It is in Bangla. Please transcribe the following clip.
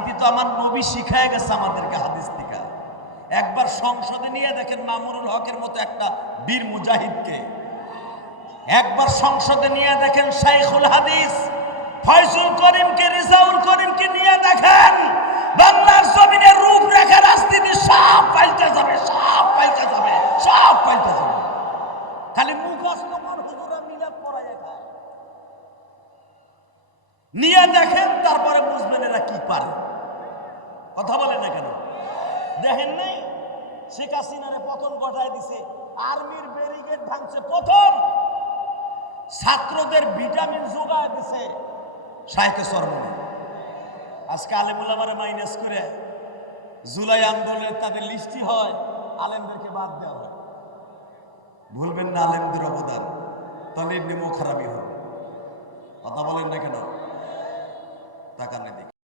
রাজনীতি তো আমার নবী শিখায় গেছে আমাদেরকে হাদিস থেকে। একবার সংসদে নিয়ে দেখেন মামুনুল হকের মতো একটা বীর মুজাহিদকে, একবার সংসদে নিয়ে দেখেন শাইখুল হাদিস ফয়জুল করিমকে, রিজাউল করিমকে নিয়ে দেখেন, বাংলার জমিনের রূপরেখা রাজনীতি সব পাল্টে যাবে, সব পাল্টে যাবে, সব পাল্টে যাবে। খালি মুখস্থ কর হুজুরা মিলাদ পড়ায় খায়। নিয়ে দেখেন, তারপরে বুঝবেন এরা কি পারে। কথা বলেন না কেন? দেখেন নেই শেখ হাসিনারে পতন ঘটায় দিছে, আর্মির ব্যারিকেড ভাঙছে প্রথম, ছাত্রদের ভিটামিন যোগায় দিছে শাইখে সরমনে। আজকে আলেমুল আমারে মাইনাস করে জুলাই আন্দোলনের তাদের লিস্টি হয়, আলেমদেরকে বাদ দেওয়া হয়। ভুলবেন না আলেমদের অবদান, তাহলে নেমো খারাপই হবে। কথা বলেন না কেন? তাকান না দিকে।